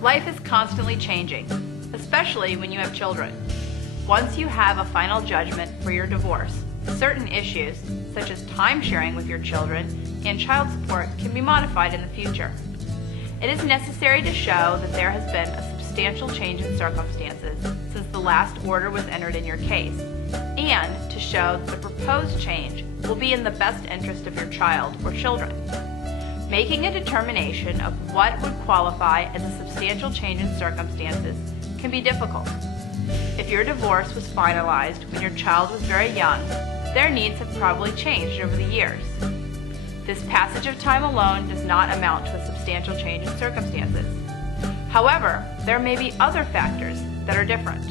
Life is constantly changing, especially when you have children. Once you have a final judgment for your divorce, certain issues, such as time sharing with your children and child support, can be modified in the future. It is necessary to show that there has been a substantial change in circumstances since the last order was entered in your case, and to show that the proposed change will be in the best interest of your child or children. Making a determination of what would qualify as a substantial change in circumstances can be difficult. If your divorce was finalized when your child was very young, their needs have probably changed over the years. This passage of time alone does not amount to a substantial change in circumstances. However, there may be other factors that are different.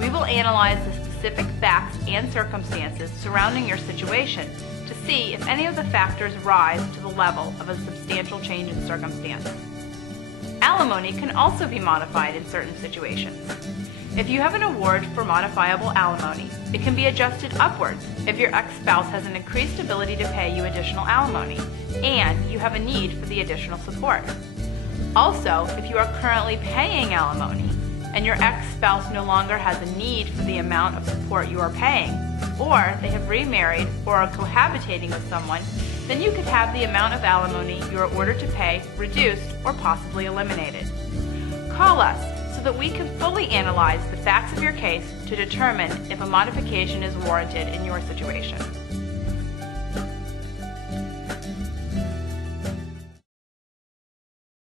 We will analyze the specific facts and circumstances surrounding your situation to see if any of the factors rise to the level of a substantial change in circumstance. Alimony can also be modified in certain situations. If you have an award for modifiable alimony, it can be adjusted upwards if your ex-spouse has an increased ability to pay you additional alimony and you have a need for the additional support. Also, if you are currently paying alimony and your ex-spouse no longer has a need for the amount of support you are paying, or they have remarried or are cohabitating with someone, then you could have the amount of alimony you are ordered to pay reduced or possibly eliminated. Call us so that we can fully analyze the facts of your case to determine if a modification is warranted in your situation.